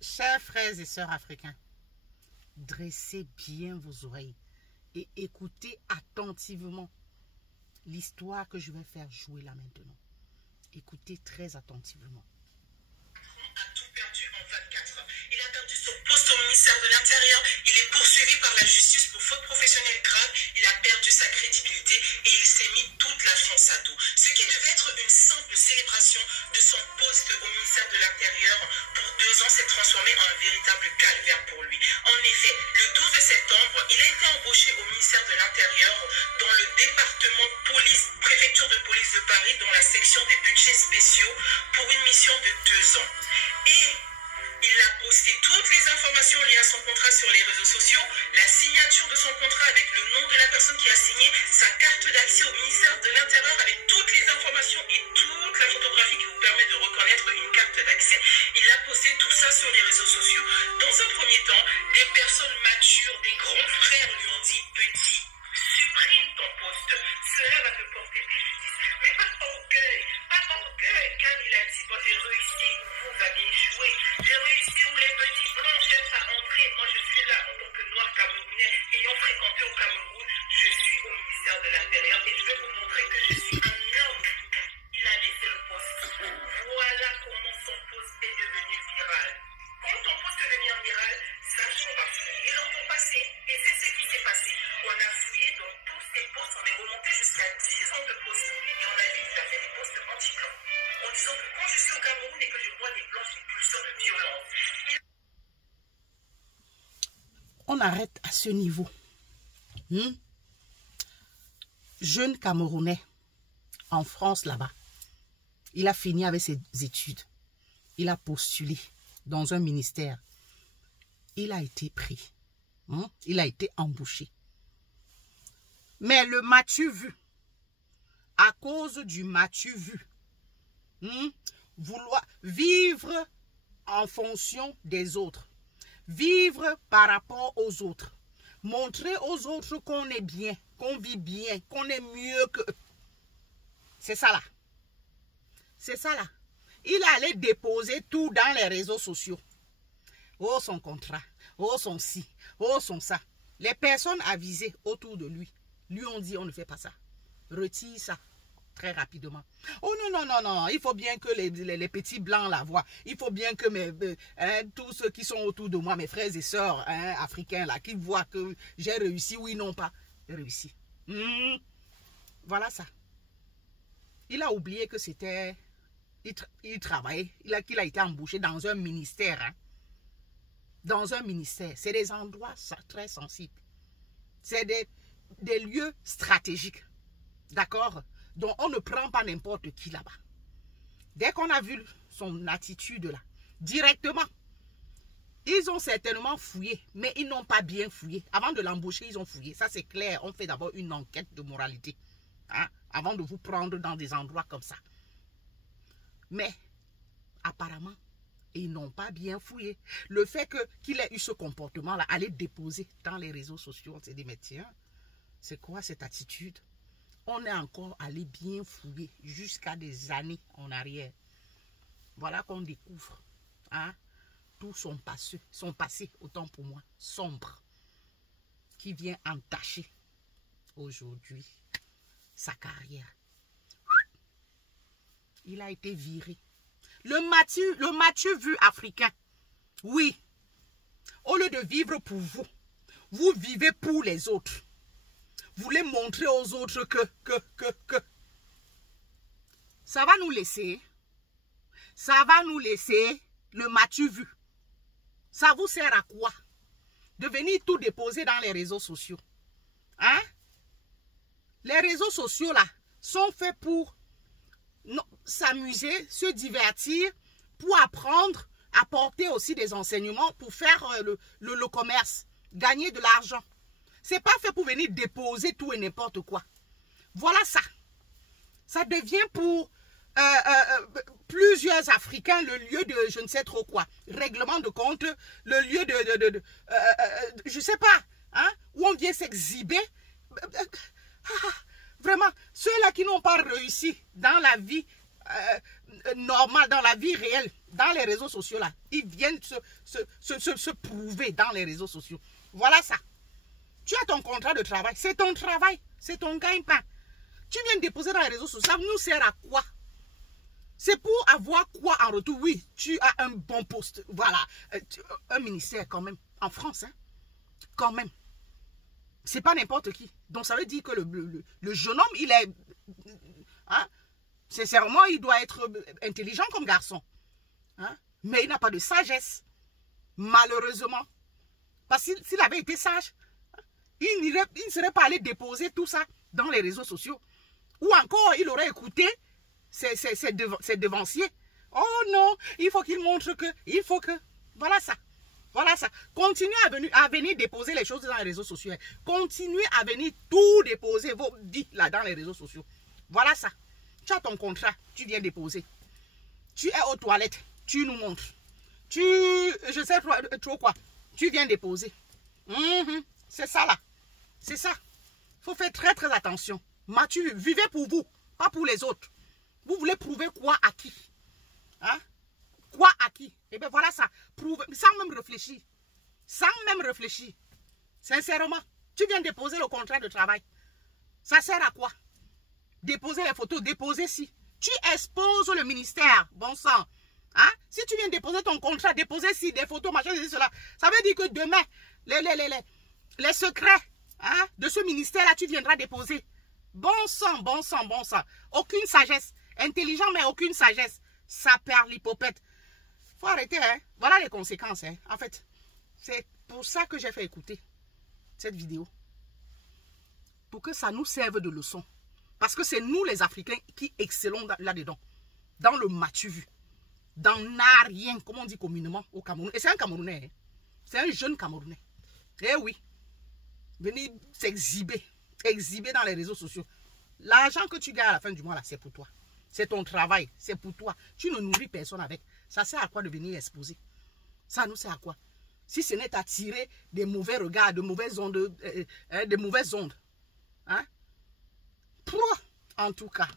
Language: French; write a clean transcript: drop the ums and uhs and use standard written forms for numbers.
Chers frères et sœurs africains, dressez bien vos oreilles et écoutez attentivement l'histoire que je vais faire jouer là maintenant. Écoutez très attentivement. A tout perdu en 24 heures. Il a perdu son poste au ministère de l'Intérieur. Il est poursuivi par la justice pour faute professionnelle grave. Il a perdu sa crédibilité et il s'est mis toute la France à dos. Ce qui devait être une simple célébration de son poste au ministère de l'Intérieur pour 2 ans s'est transformé en un véritable calvaire pour lui. En effet, le 12 septembre, il a été embauché au ministère de l'Intérieur dans le département préfecture de police de Paris, dans la section des budgets spéciaux pour une mission de 2 ans. Et il a posté toutes les informations liées à son contrat sur les réseaux sociaux, la signature de son contrat avec le nom de la personne qui a signé, sa carte d'accès au ministère de l'Intérieur avec toutes les informations et toute la photographie qui vous permet de reconnaître une carte d'accès. Il a posté tout ça sur les réseaux sociaux. Dans un premier temps, des personnes matures, des grands frères lui ont dit « Petit, supprime ton poste, cela va te porter préjudice. » Mais pas orgueil, car il a dit, moi j'ai réussi où vous avez échoué. J'ai réussi où les petits blancs cherchent à entrer. Moi je suis là en tant que noir camerounais, ayant fréquenté au Cameroun, je suis au ministère de l'Intérieur et je vais vous montrer que je suis un homme. Il a laissé le poste. Voilà comment son poste est devenu viral. Quand ton poste devient viral, sache qu'on va fouiller dans ton passé. Et c'est ce qui s'est passé. On a fouillé dans tous ces postes, on est remonté jusqu'à 10 ans de postes. Et on a vu qu'il a fait des postes anti-blancs. En disant que quand je suis au Cameroun et que je vois des blancs sous pulsion de violence. On arrête à ce niveau. Jeune Camerounais en France là-bas. Il a fini avec ses études. Il a postulé dans un ministère. Il a été pris. Il a été embauché. Mais le m'as-tu vu? À cause du m'as-tu vu? Vouloir vivre en fonction des autres. Vivre par rapport aux autres. Montrer aux autres qu'on est bien, qu'on vit bien, qu'on est mieux que... C'est ça là. C'est ça là. Il allait déposer tout dans les réseaux sociaux. Oh son contrat, oh son ci, oh son ça. Les personnes avisées autour de lui ont dit on ne fait pas ça. Retire ça très rapidement. Oh non, non, non, non, il faut bien que les petits blancs la voient. Il faut bien que tous ceux qui sont autour de moi, mes frères et sœurs africains là, qu'ils voient que j'ai réussi ou ils n'ont pas réussi. Voilà ça. Il a oublié que c'était... Il travaillait, qu'il a été embauché dans un ministère. Dans un ministère. C'est des endroits très sensibles. C'est des lieux stratégiques. D'accord? Donc on ne prend pas n'importe qui là-bas. Dès qu'on a vu son attitude là, directement, ils ont certainement fouillé, mais ils n'ont pas bien fouillé. Avant de l'embaucher, ils ont fouillé. Ça c'est clair. On fait d'abord une enquête de moralité. Avant de vous prendre dans des endroits comme ça. Mais, apparemment, ils n'ont pas bien fouillé. Le fait qu'il ait eu ce comportement-là, aller déposer dans les réseaux sociaux, on s'est dit, mais tiens, c'est quoi cette attitude? On est encore allé bien fouiller jusqu'à des années en arrière. Voilà qu'on découvre tout son passé, autant pour moi, sombre, qui vient entacher aujourd'hui sa carrière. Il a été viré. Le Mathieu vu africain. Oui. Au lieu de vivre pour vous, vous vivez pour les autres. Vous voulez montrer aux autres que. Ça va nous laisser. Ça va nous laisser le Mathieu vu. Ça vous sert à quoi? De venir tout déposer dans les réseaux sociaux. Les réseaux sociaux là sont faits pour s'amuser, se divertir, pour apprendre, apporter aussi des enseignements, pour faire le commerce, gagner de l'argent. C'est pas fait pour venir déposer tout et n'importe quoi. Voilà ça. Ça devient pour plusieurs Africains le lieu de je ne sais trop quoi. Règlement de compte, le lieu de je sais pas, où on vient s'exhiber. Vraiment, ceux-là qui n'ont pas réussi dans la vie, normale, dans la vie réelle, dans les réseaux sociaux là. Ils viennent se prouver dans les réseaux sociaux. Voilà ça. Tu as ton contrat de travail. C'est ton travail. C'est ton gagne-pain. Tu viens déposer dans les réseaux sociaux. Ça nous sert à quoi? C'est pour avoir quoi en retour? Oui, tu as un bon poste. Voilà. Un ministère quand même. En France, hein. Quand même. C'est pas n'importe qui. Donc ça veut dire que le jeune homme, il est... Hein, sincèrement, il doit être intelligent comme garçon. Hein, mais il n'a pas de sagesse. Malheureusement. Parce que s'il avait été sage, il ne serait pas allé déposer tout ça dans les réseaux sociaux. Ou encore, il aurait écouté ses devanciers. Oh non, il faut qu'il montre que... Il faut que... Voilà ça. Voilà ça. Continuez à venir déposer les choses dans les réseaux sociaux. Continuez à venir tout déposer, vos vies là dans les réseaux sociaux. Voilà ça. Tu as ton contrat, tu viens déposer. Tu es aux toilettes, tu nous montres. Je sais trop quoi, tu viens déposer. C'est ça là. C'est ça. Il faut faire très très attention. Mathieu, vivez pour vous, pas pour les autres. Vous voulez prouver quoi à qui? Hein? Quoi à qui? Et bien voilà ça. Prouver, sans même réfléchir. Sans même réfléchir. Sincèrement, tu viens déposer le contrat de travail. Ça sert à quoi? Déposer les photos, déposer si. Tu exposes le ministère, bon sang. Hein? Si tu viens déposer ton contrat, déposer si, des photos, machin, cela. Ça veut dire que demain, les secrets hein, de ce ministère-là, tu viendras déposer. Bon sang, bon sang, bon sang. Aucune sagesse. Intelligent, mais aucune sagesse. Ça perd l'hypopète. Faut arrêter, hein. Voilà les conséquences, hein. En fait, c'est pour ça que j'ai fait écouter cette vidéo. Pour que ça nous serve de leçon. Parce que c'est nous, les Africains, qui excellons là-dedans. Dans le matu vu. Dans n'a rien, comme on dit communément au Cameroun. Et c'est un Camerounais, hein. C'est un jeune Camerounais. Eh oui. Venir s'exhiber. Exhiber dans les réseaux sociaux. L'argent que tu gagnes à la fin du mois, là, c'est pour toi. C'est ton travail, c'est pour toi. Tu ne nourris personne avec. Ça sert à quoi de venir exposer? Ça nous sert à quoi? Si ce n'est à tirer des mauvais regards, de mauvaises ondes, de mauvaises ondes. Hein? En tout cas.